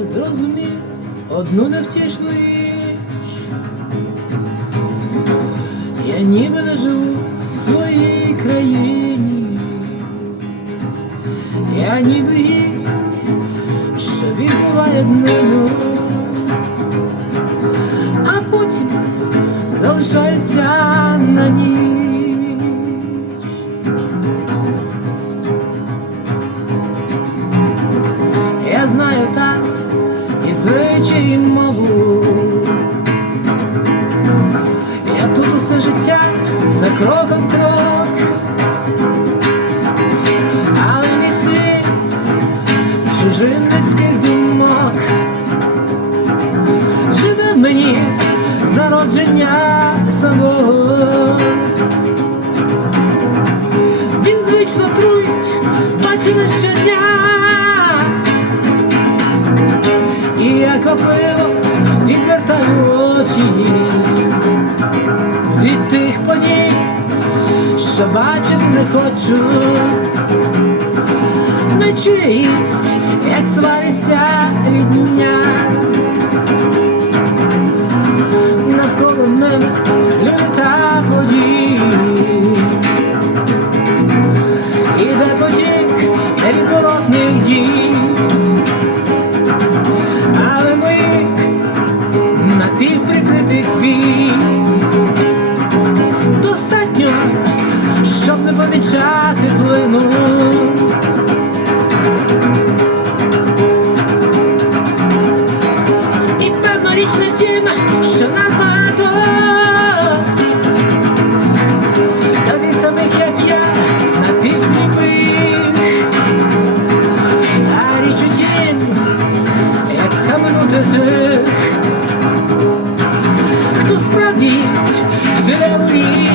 Я зрозумів одну невтішну річ. Я ніби не живу в своїй країні. Я ніби гість, що відбуває днину, а потім залишається І звичаї мову. Я тут усе життя за кроком крок. Але мій світ чужим людських думок живе в мені з народження самого. Він звично труїть, бачене щодня. Як опливо відвертаю очі від тих подій, що бачити не хочу, нечисть, як свариться рідня. Навколо мене люди та і іде потік невідворотних дій. закритий твій достатньо, щоб не помічати плину. І певно річ не втім quero ir.